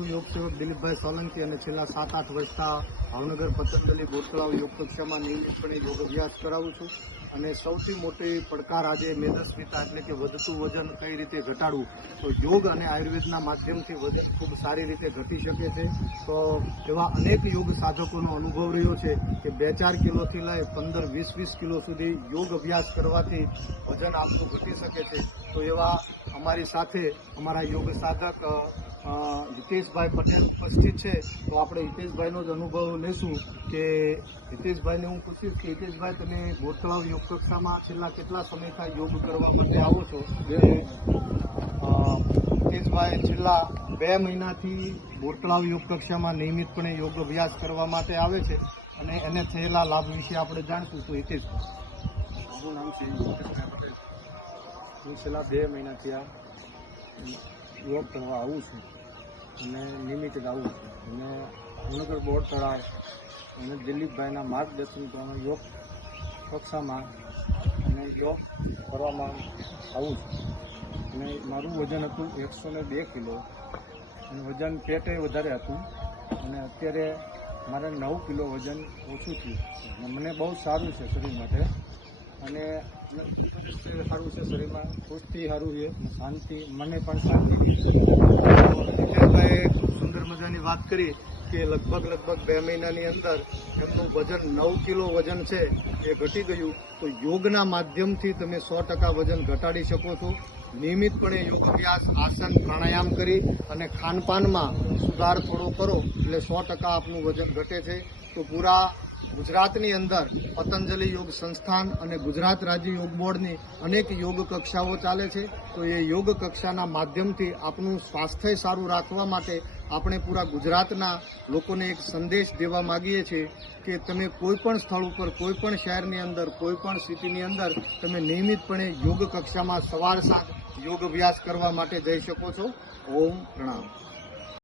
છું યોગ સેવક દિલીપભાઈ સોલંકી અને છેલ્લા સાત આઠ વર્ષથી ભાવનગર પતંજલિ યોગ કક્ષામાં નિયમિતપણે યોગ અભ્યાસ કરાવું છું અને સૌથી મોટી પડકાર આજે મેદસ્વીતા એટલે કે વધતું વજન કઈ રીતે ઘટાડવું? તો યોગ અને આયુર્વેદના માધ્યમથી વજન ખૂબ સારી રીતે ઘટી શકે છે. તો એવા અનેક યોગ સાધકોનો અનુભવ રહ્યો છે કે બે ચાર કિલોથી લઈ પંદર વીસ વીસ કિલો સુધી યોગ અભ્યાસ કરવાથી વજન આપણું ઘટી શકે છે. તો એવા અમારી સાથે અમારા યોગ સાધક હિતેશભાઈ પટેલ ઉપસ્થિત છે, તો આપણે હિતેશભાઈનો જ અનુભવ લેશું કે હિતેશભાઈને હું પૂછીશ કે હિતેશભાઈ, તમે બોટલાવ યોગ કક્ષામાં છેલ્લા કેટલા સમયથી યોગ કરવા માટે આવો છો? હિતેશભાઈ છેલ્લા બે મહિનાથી બોટલાવ યોગ કક્ષામાં નિયમિતપણે યોગ અભ્યાસ કરવા માટે આવે છે અને એને થયેલા લાભ વિશે આપણે જાણશું. તો હિતેશ. મારું નામ છે હિતેશભાઈ પટેલ. હું છેલ્લા બે મહિનાથી આ યોગ કરવા આવું છું. અને નિયમિત ગાવું. અને ભાવનગર બોર્ડ તળાવ અને દિલીપભાઈના માર્ગદર્શન પ્રમાણે યોગ કક્ષામાં અને યોગ કરવામાં આવું અને મારું વજન હતું એકસો ને બે કિલો. અને વજન પેટે વધારે હતું. અને અત્યારે મારે નવ કિલો વજન ઓછું થયું અને મને બહુ સારું છે શરીર માટે. અને સારું છે શરીરમાં, ખુશથી સારું છે શાંતિ, મને પણ શાંતિ કરી કે લગભગ લગભગ બે મહિનાની અંદર એમનું વજન નવ કિલો વજન છે એ ઘટી ગયું. તો યોગના માધ્યમથી તમે સો ટકા વજન ઘટાડી શકો છો. નિયમિતપણે યોગ અભ્યાસ આસન, પ્રાણાયામ કરી અને ખાનપાનમાં સુધાર થોડો કરો એટલે સો ટકા આપનું વજન ઘટે છે. તો પૂરા ગુજરાતની અંદર પતંજલિ યોગ સંસ્થાન અને ગુજરાત રાજ્ય યોગ બોર્ડની અનેક યોગ કક્ષાઓ ચાલે છે. તો એ યોગ કક્ષાના માધ્યમથી આપણું સ્વાસ્થ્ય સારું રાખવા માટે આપણે પૂરા ગુજરાતના લોકોને એક સંદેશ દેવા માગીએ છીએ કે તમે કોઈપણ સ્થળ ઉપર કોઈપણ શહેરની અંદર કોઈપણ સિટીની અંદર તમે નિયમિતપણે યોગ કક્ષામાં સવાર સાંજ યોગ અભ્યાસ કરવા માટે જઈ શકો છો. ઓમ પ્રણામ.